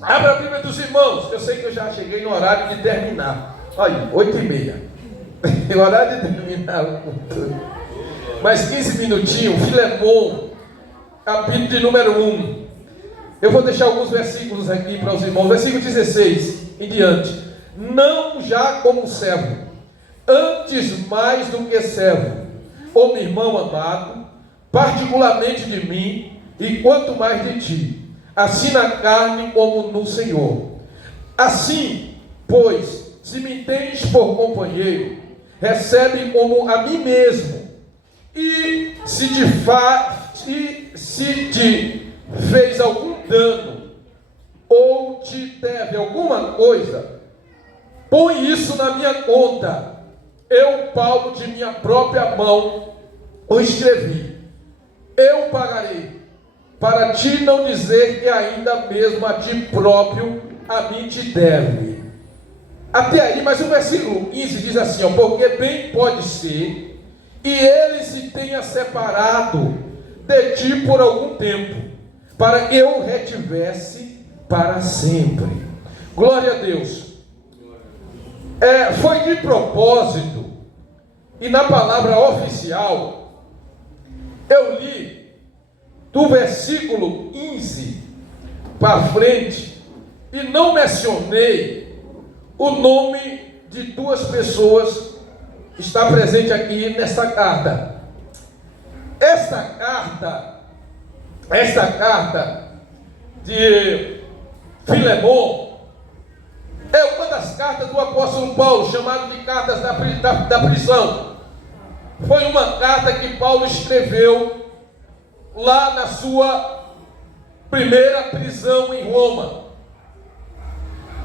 Abra a Bíblia dos irmãos. Eu sei que eu já cheguei no horário de terminar. Olha, 8h30. O horário de terminar o culto. Mais 15 minutinhos. Filemon, capítulo de número 1. Eu vou deixar alguns versículos aqui para os irmãos. Versículo 16 em diante. Não já como servo, antes mais do que servo, como irmão amado, particularmente de mim, e quanto mais de ti, assim na carne como no Senhor. Assim, pois, se me tens por companheiro, recebe como a mim mesmo, e se te fez algum dano, ou te deve alguma coisa, põe isso na minha conta. Eu, Paulo, de minha própria mão, o escrevi. Eu pagarei, para ti não dizer que ainda mesmo a ti próprio a mim te deve. Até aí, mas o versículo 15 diz assim, ó, porque bem pode ser, e ele se tenha separado de ti por algum tempo, para que eu retivesse para sempre. Glória a Deus. Foi de propósito, e na palavra oficial, eu li do versículo 15 para frente, e não mencionei o nome de duas pessoas que está presente aqui nessa carta. Esta carta de Filemon é uma das cartas do apóstolo Paulo, chamada de cartas da prisão. Foi uma carta que Paulo escreveu lá na sua primeira prisão em Roma.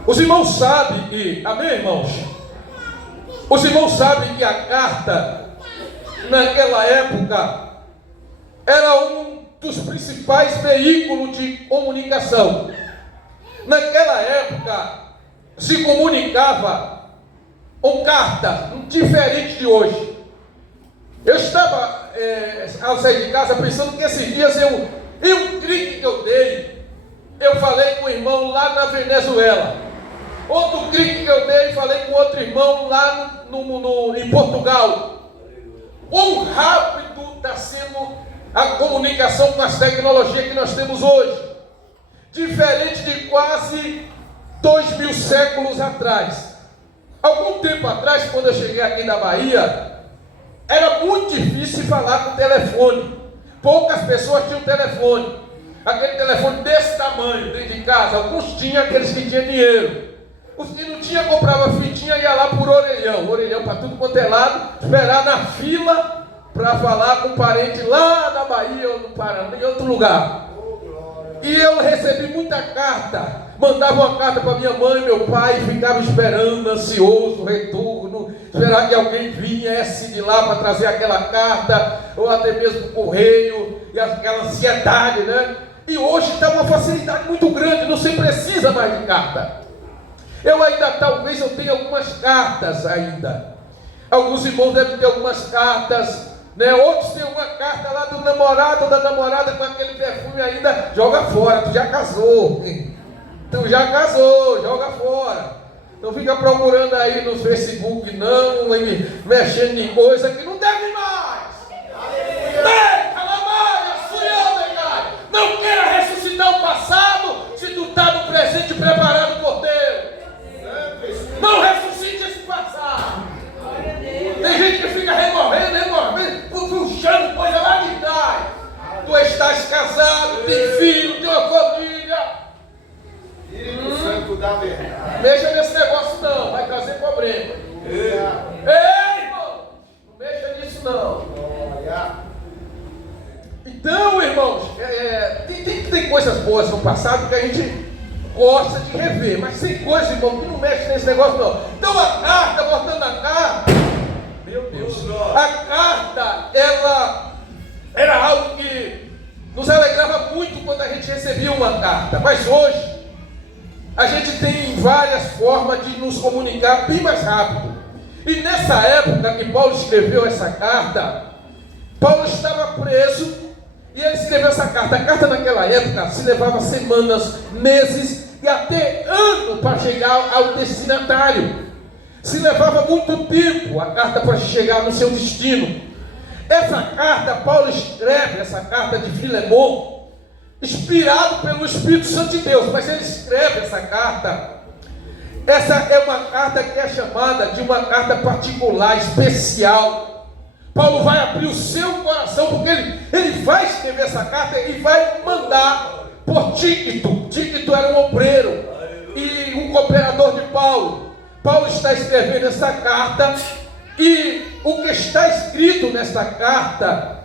Os irmãos sabem que, amém, irmãos? Os irmãos sabem que a carta, naquela época, era um dos principais veículos de comunicação. Naquela época, se comunicava com carta, diferente de hoje. Eu estava ao sair de casa pensando que esses dias e um clique que eu dei, eu falei com o irmão lá na Venezuela. Outro clique que eu dei, falei com outro irmão lá em Portugal. Quão rápido está sendo a comunicação com as tecnologias que nós temos hoje. Diferente de quase 2000 séculos atrás. Algum tempo atrás, quando eu cheguei aqui na Bahia, era muito difícil falar com telefone. Poucas pessoas tinham telefone. Aquele telefone desse tamanho, dentro de casa. Alguns tinham, aqueles que tinham dinheiro. Os que não tinham, comprava fitinha e ia lá por orelhão. Orelhão para tudo quanto é lado. Esperar na fila para falar com um parente lá na Bahia ou no Paraná, em outro lugar. E eu recebi muita carta. Mandava uma carta para minha mãe e meu pai, ficava esperando, ansioso, retorno, esperar que alguém viesse de lá para trazer aquela carta, ou até mesmo o correio, e aquela ansiedade, né? E hoje está uma facilidade muito grande, não se precisa mais de carta. Talvez eu tenha algumas cartas ainda. Alguns irmãos devem ter algumas cartas, né? Outros têm uma carta lá do namorado ou da namorada com aquele perfume ainda, joga fora, tu já casou. Tu já casou, joga fora. Não fica procurando aí no Facebook, não, mexendo em coisa que não deve mais. Não queira ressuscitar o passado se tu está no presente preparado por Deus. Não ressuscite esse passado. Tem gente que fica removendo, puxando coisa lá de trás. Tu estás casado, tem filho, tem uma família. Mexa nesse negócio não, vai trazer problema. Ei, irmão, não mexa nisso não. Então, irmãos, tem coisas boas no passado que a gente gosta de rever, mas tem coisas, irmão, que não mexe nesse negócio não. Então a carta, voltando a carta, meu Deus, a carta, ela era algo que nos alegrava muito quando a gente recebia uma carta, mas hoje a gente tem várias formas de nos comunicar bem mais rápido. E nessa época que Paulo escreveu essa carta, Paulo estava preso e ele escreveu essa carta. A carta naquela época se levava semanas, meses e até ano para chegar ao destinatário. Se levava muito tempo a carta para chegar no seu destino. Essa carta, Paulo escreve, essa carta de Filemon, inspirado pelo Espírito Santo de Deus, mas ele escreve essa carta. Essa é uma carta que é chamada de uma carta particular, especial. Paulo vai abrir o seu coração, porque ele vai escrever essa carta e vai mandar por Tíquito. Tíquito era um obreiro e um cooperador de Paulo. Paulo está escrevendo essa carta, e o que está escrito nessa carta,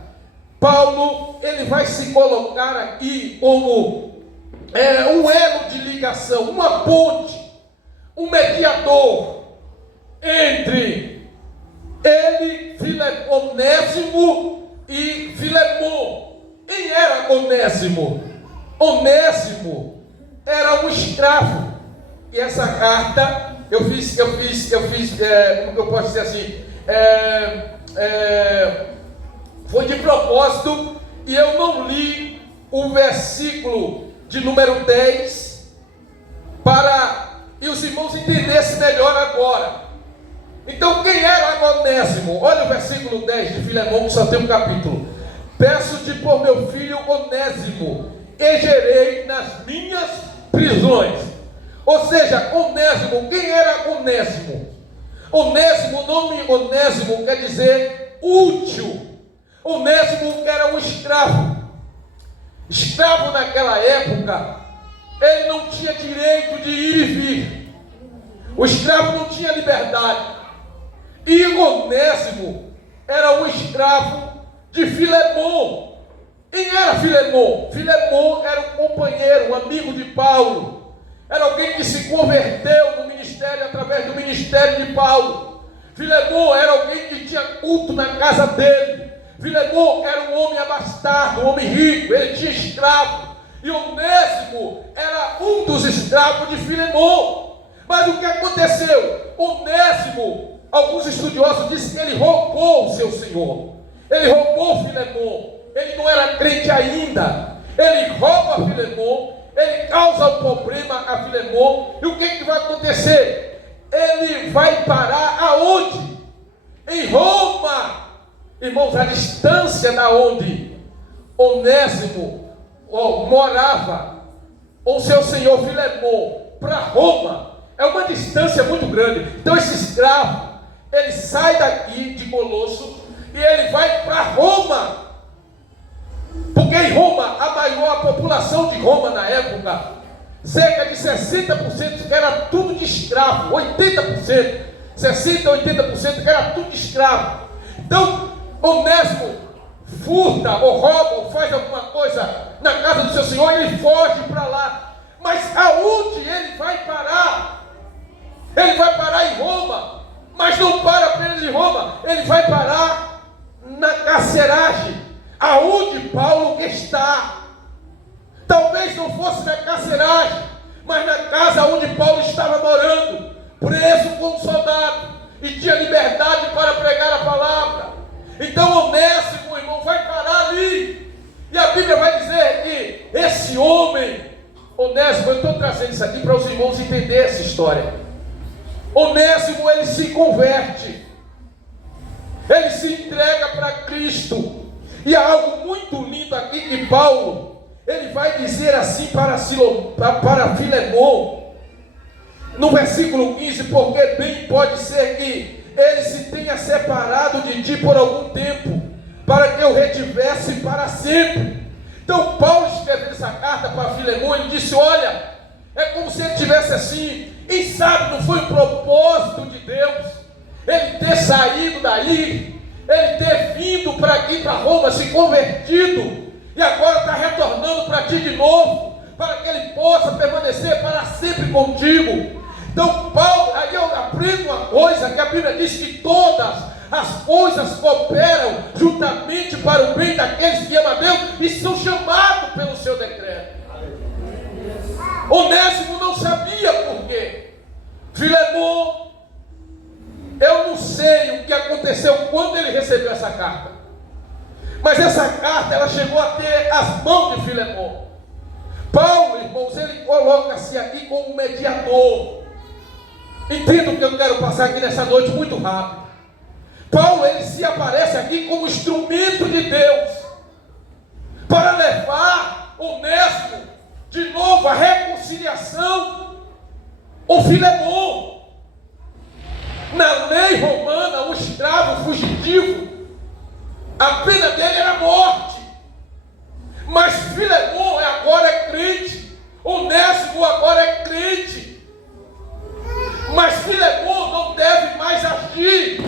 Paulo, ele vai se colocar aqui como um elo de ligação, uma ponte, um mediador entre ele, Onésimo e Filemon. Quem era Onésimo? Onésimo era um escravo. E essa carta, eu fiz, como eu posso dizer assim, foi de propósito, e eu não li o versículo de número 10 para e os irmãos entendessem melhor agora. Então, quem era Onésimo? Olha o versículo 10 de Filemon, que só tem um capítulo. Peço-te por meu filho Onésimo, e gerei nas minhas prisões. Ou seja, Onésimo, quem era Onésimo? Onésimo, o nome Onésimo quer dizer útil. Onésimo era um escravo. Escravo naquela época, ele não tinha direito de ir e vir. O escravo não tinha liberdade. E Onésimo era um escravo de Filemon. Quem era Filemon? Filemon era um companheiro, um amigo de Paulo. Era alguém que se converteu no ministério através do ministério de Paulo. Filemon era alguém que tinha culto na casa dele. Filemon era um homem abastado, um homem rico, ele tinha escravo. E Onésimo era um dos escravos de Filemon. Mas o que aconteceu? Onésimo, alguns estudiosos dizem que ele roubou o seu senhor. Ele roubou Filemon. Ele não era crente ainda. Ele rouba Filemon. Ele causa um problema a Filemon. E o que vai acontecer? Ele vai parar aonde? Em Roma. Irmãos, a distância da onde Onésimo morava, ou seu senhor Filemon, para Roma, é uma distância muito grande. Então esse escravo, ele sai daqui de Colosso e ele vai para Roma. Porque em Roma, a população de Roma na época, cerca de 60% era tudo de escravo, 80%, 60%, 80% era tudo de escravo. Então, Onésimo furta ou rouba ou faz alguma coisa na casa do seu senhor e ele foge para lá. Mas aonde ele vai parar? Ele vai parar em Roma, mas não para apenas em Roma, ele vai parar na carceragem, aonde Paulo está. Talvez não fosse na carceragem, mas na casa onde Paulo estava morando, preso com um soldado, e tinha liberdade para pregar a palavra. Então Onésimo, irmão, vai parar ali. E a Bíblia vai dizer que esse homem, Onésimo, eu estou trazendo isso aqui para os irmãos entenderem essa história. Onésimo, ele se converte, ele se entrega para Cristo. E há algo muito lindo aqui que Paulo, ele vai dizer assim para Filemon, no versículo 15, porque bem pode ser que ele se tenha separado de ti por algum tempo, para que eu retivesse para sempre. Então Paulo escrevendo essa carta para Filemon, ele disse, olha, é como se ele tivesse assim, quem sabe não foi o propósito de Deus, ele ter saído daí, ele ter vindo para aqui, para Roma, se convertido, e agora está retornando para ti de novo, para que ele possa permanecer para sempre contigo. Então Paulo, aí eu aprendo uma coisa, que a Bíblia diz que todas as coisas cooperam juntamente para o bem daqueles que amam a Deus e são chamados pelo seu decreto. Onésimo não sabia por quê. Filemon, eu não sei o que aconteceu quando ele recebeu essa carta, mas essa carta ela chegou a ter as mãos de Filemon. Paulo, irmãos, ele coloca-se aqui como um mediador. Entenda o que eu quero passar aqui nessa noite muito rápido. Paulo, ele se aparece aqui como instrumento de Deus para levar Onésimo de novo à reconciliação. O Filemon, na lei romana, o escravo fugitivo, a pena dele era a morte. Mas Filemon agora é crente, Onésimo agora é crente. Mas Filemon não deve mais agir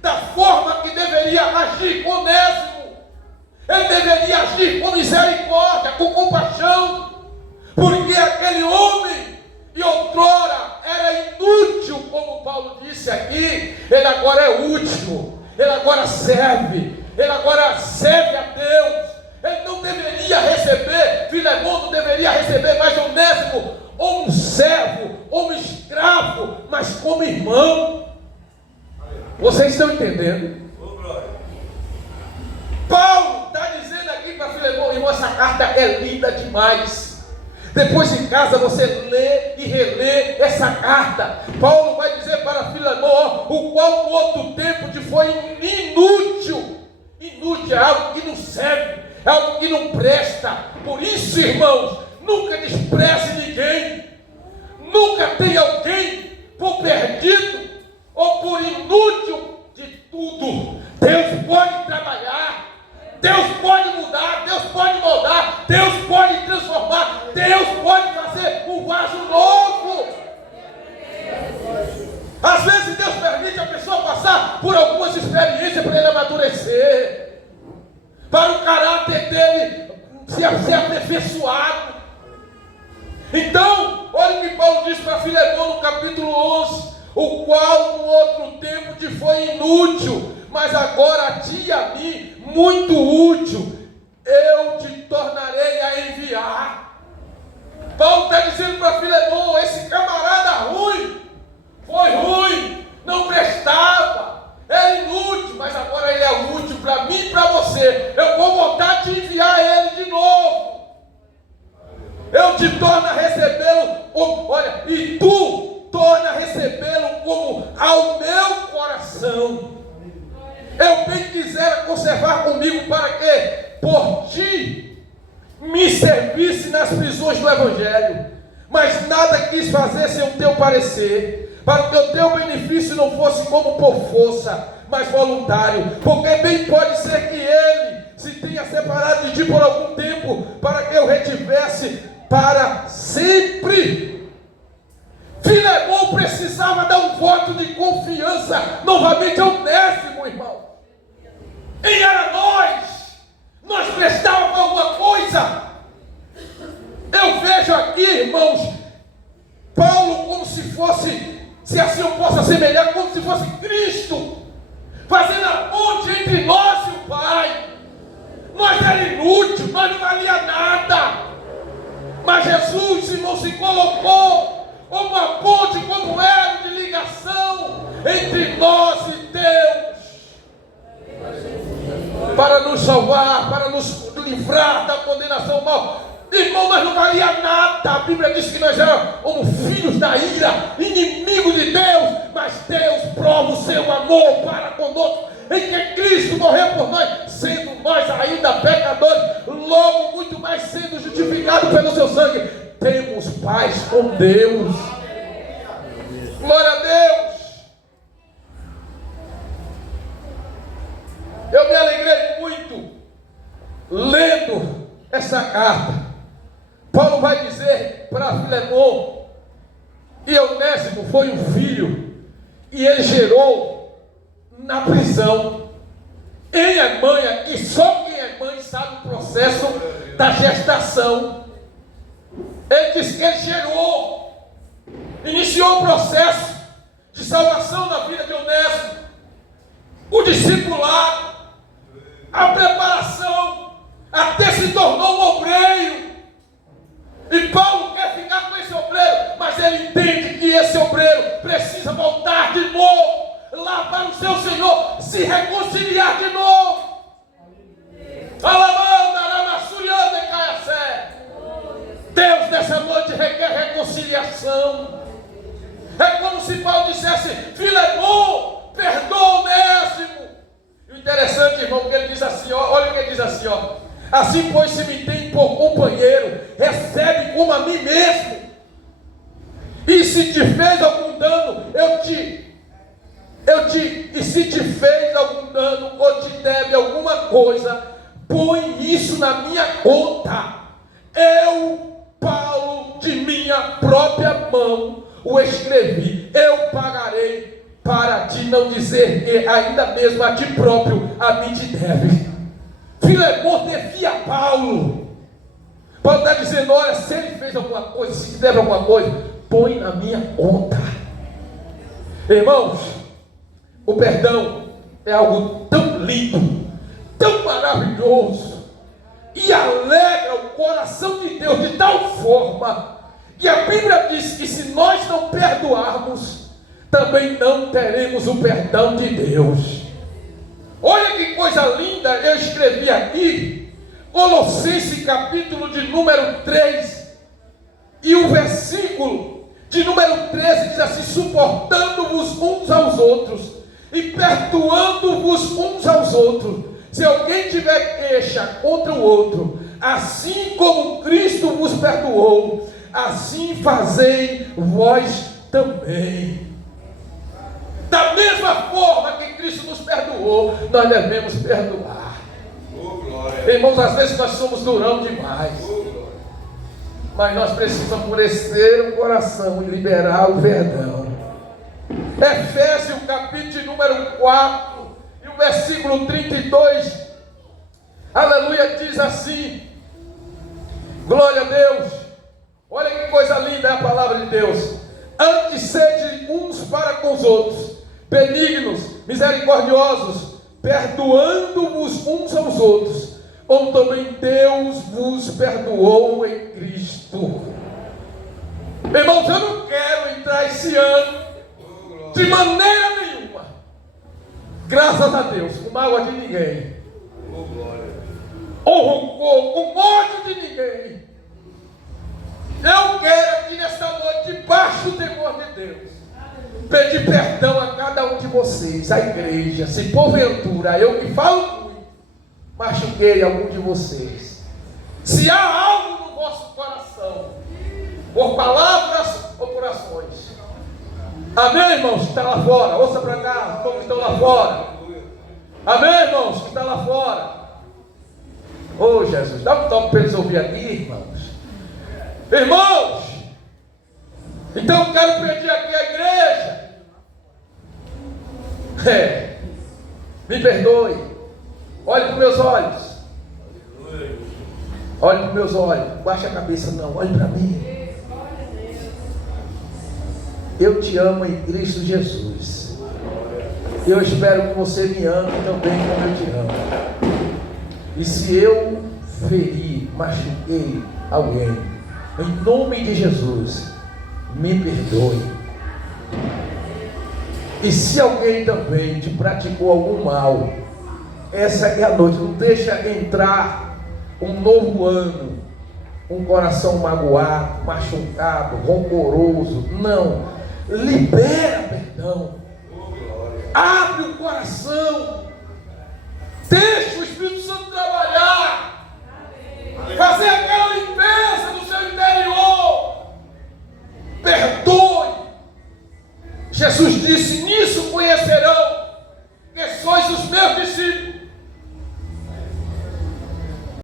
da forma que deveria agir com Onésimo. Ele deveria agir com misericórdia, com compaixão, porque aquele homem, e outrora era inútil, como Paulo disse aqui, ele agora é útil, ele agora serve, ele agora serve a Deus. Ele não deveria receber, Filemon não deveria receber mais Onésimo, ou um servo, ou um escravo, mas como irmão. Vocês estão entendendo? Paulo está dizendo aqui para Filemon, irmão, essa carta é linda demais. Depois em casa você lê e relê essa carta. Paulo vai dizer para Filemon, o qual no outro tempo te foi inútil. Inútil é algo que não serve, é algo que não presta. Por isso, irmãos, nunca despreze ninguém. Nunca tenha alguém por perdido ou por inútil de tudo. Deus pode trabalhar, Deus pode mudar, Deus pode moldar, Deus pode transformar, Deus pode fazer um vaso novo. Às vezes Deus permite a pessoa passar por algumas experiências para ele amadurecer, para o caráter dele ser aperfeiçoado. Então, olha o que Paulo diz para Filemon no capítulo 11: o qual no outro tempo te foi inútil, mas agora a ti e a mim muito útil, eu te tornarei a enviar. Paulo está dizendo para Filemon, esse camarada ruim, foi ruim, não prestava, era inútil, mas agora ele é útil para mim e para você. Eu vou voltar a te enviar ele de novo. Eu te torno a recebê-lo, olha, e tu torna a recebê-lo como ao meu coração. Eu bem quisera conservar comigo para que por ti me servisse nas prisões do Evangelho, mas nada quis fazer sem o teu parecer, para que o teu benefício não fosse como por força, mas voluntário, porque bem pode ser que ele se tenha separado de ti por algum tempo, para que eu retivesse para sempre. Filemon precisava dar um voto de confiança novamente ao Onésimo, irmão. Quem era nós prestávamos alguma coisa. Eu vejo aqui, irmãos, Paulo como se fosse, se assim eu posso assemelhar, como se fosse Cristo, fazendo a ponte entre nós e o Pai. Nós era inútil, nós não valia nada, mas Jesus, irmão, se colocou como uma ponte, como elo de ligação entre nós e Deus, para nos salvar, para nos livrar da condenação ao mal. Irmão, nós não valia nada. A Bíblia diz que nós éramos como filhos da ira, inimigos de Deus, mas Deus prova o seu amor para conosco, em que Cristo morreu por nós, sendo nós ainda pecadores, logo muito mais sendo justificados pelo seu sangue, temos paz com Deus. Glória a Deus. Eu me alegrei muito lendo essa carta. Paulo vai dizer para Filemon, e Onésimo foi um filho, e ele gerou na prisão. Quem é mãe aqui, só quem é mãe sabe o processo da gestação. Ele diz que ele gerou, iniciou o processo de salvação na vida de Onésimo, o discipulado, a preparação, até se tornou um obreiro. E Paulo quer ficar com esse obreiro, mas ele entende que esse obreiro precisa voltar de novo lá para o seu Senhor, se reconciliar de novo. Deus reação. É como se Paulo dissesse: Filemon, perdoa Onésimo. E o interessante, irmão, que ele diz assim, olha o que ele diz assim, assim, pois, se me tem por companheiro, recebe como a mim mesmo. E se te fez algum dano, e se te fez algum dano ou te deve alguma coisa, põe isso na minha conta. Eu, Paulo, de minha própria mão o escrevi. Eu pagarei, para ti não dizer que ainda mesmo a ti próprio a mim te deve. Filemon devia a Paulo. Paulo está dizendo: olha, se ele fez alguma coisa, se te deve alguma coisa, põe na minha conta. Irmãos, o perdão é algo tão lindo, tão maravilhoso, e alegra o coração de Deus de tal forma, que a Bíblia diz que se nós não perdoarmos, também não teremos o perdão de Deus. Olha que coisa linda, eu escrevi aqui, Colossenses capítulo de número 3, e o versículo de número 13 diz assim: suportando-vos uns aos outros, e perdoando-vos uns aos outros, se alguém tiver queixa contra o outro, assim como Cristo vos perdoou, assim fazei vós também. Da mesma forma que Cristo nos perdoou, nós devemos perdoar. Irmãos, às vezes nós somos durão demais, mas nós precisamos amolecer o coração e liberar o perdão. Efésios capítulo número 4 e o versículo 32, aleluia, diz assim: glória a Deus. Olha que coisa linda é a palavra de Deus. Antes sede uns para com os outros, benignos, misericordiosos, perdoando-vos uns aos outros, como também Deus vos perdoou em Cristo. Irmãos, eu não quero entrar esse ano de maneira nenhuma, graças a Deus, com mágoa de ninguém, ou rancor, com ódio de ninguém. Eu quero aqui nesta noite, debaixo do temor de Deus, pedir perdão a cada um de vocês, a igreja, se porventura eu que falo muito, machuquei algum de vocês. Se há algo no vosso coração, por palavras ou por ações. Amém, irmãos, que está lá fora? Ouça para cá, como estão lá fora. Amém, irmãos, que está lá fora. Oh, Jesus, dá um toque para eles ouvir aqui, irmãos. Irmãos, então eu quero pedir aqui à igreja, me perdoe, olhe para os meus olhos, olhe para os meus olhos, baixa a cabeça não, olhe para mim. Eu te amo em Cristo Jesus. Eu espero que você me ame também como eu te amo. E se eu feri, machuquei alguém, em nome de Jesus, me perdoe. E se alguém também te praticou algum mal, essa é a noite. Não deixa entrar um novo ano, um coração magoado, machucado, rancoroso. Não. Libera perdão. Abre o coração. Deixa o Espírito Santo trabalhar. Fazer aquela limpeza do seu interior. Perdoe. Jesus disse: nisso conhecerão